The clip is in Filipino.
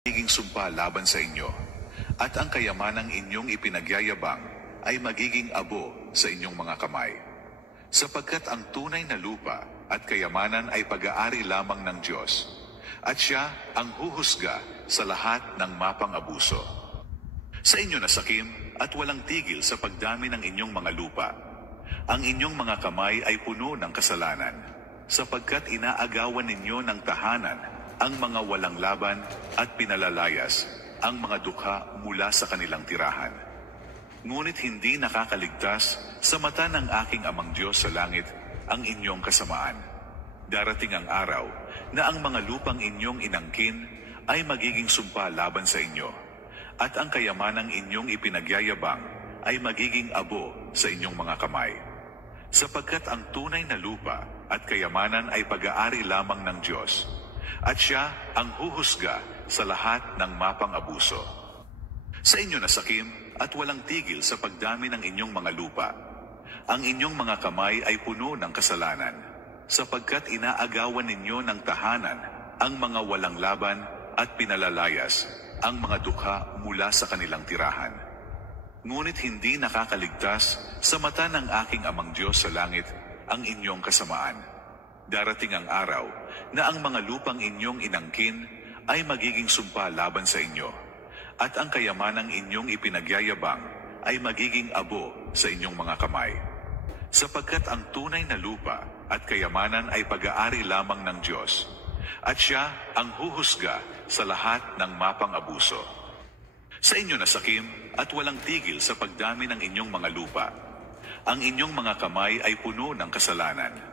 magiging sumpa laban sa inyo, at ang kayamanang inyong ipinagyayabang ay magiging abo sa inyong mga kamay. Sapagkat ang tunay na lupa at kayamanan ay pag-aari lamang ng Diyos, at Siya ang huhusga sa lahat ng mapang-abuso. Sa inyo nasakim at walang tigil sa pagdami ng inyong mga lupa. Ang inyong mga kamay ay puno ng kasalanan, sapagkat inaagawan ninyo ng tahanan ang mga walang laban at pinalalayas ang mga dukha mula sa kanilang tirahan. Ngunit hindi nakakaligtas sa mata ng aking amang Diyos sa langit ang inyong kasamaan. Darating ang araw na ang mga lupang inyong inangkin ay magiging sumpa laban sa inyo, at ang kayamanang inyong ipinagyayabang ay magiging abo sa inyong mga kamay. Sapagkat ang tunay na lupa at kayamanan ay pag-aari lamang ng Diyos, at Siya ang huhusga sa lahat ng mapang-abuso. Sa inyo nasakim at walang tigil sa pagdami ng inyong mga lupa. Ang inyong mga kamay ay puno ng kasalanan, sapagkat inaagawan ninyo ng tahanan ang mga walang laban at pinalalayas ang mga dukha mula sa kanilang tirahan. Ngunit hindi nakakaligtas sa mata ng aking amang Diyos sa langit ang inyong kasamaan. Darating ang araw na ang mga lupang inyong inangkin ay magiging sumpa laban sa inyo, at ang kayamanang inyong ipinagyayabang ay magiging abo sa inyong mga kamay. Sapagkat ang tunay na lupa at kayamanan ay pag-aari lamang ng Diyos, at Siya ang huhusga sa lahat ng mapang-abuso. Sa inyo nasakim at walang tigil sa pagdami ng inyong mga lupa. Ang inyong mga kamay ay puno ng kasalanan,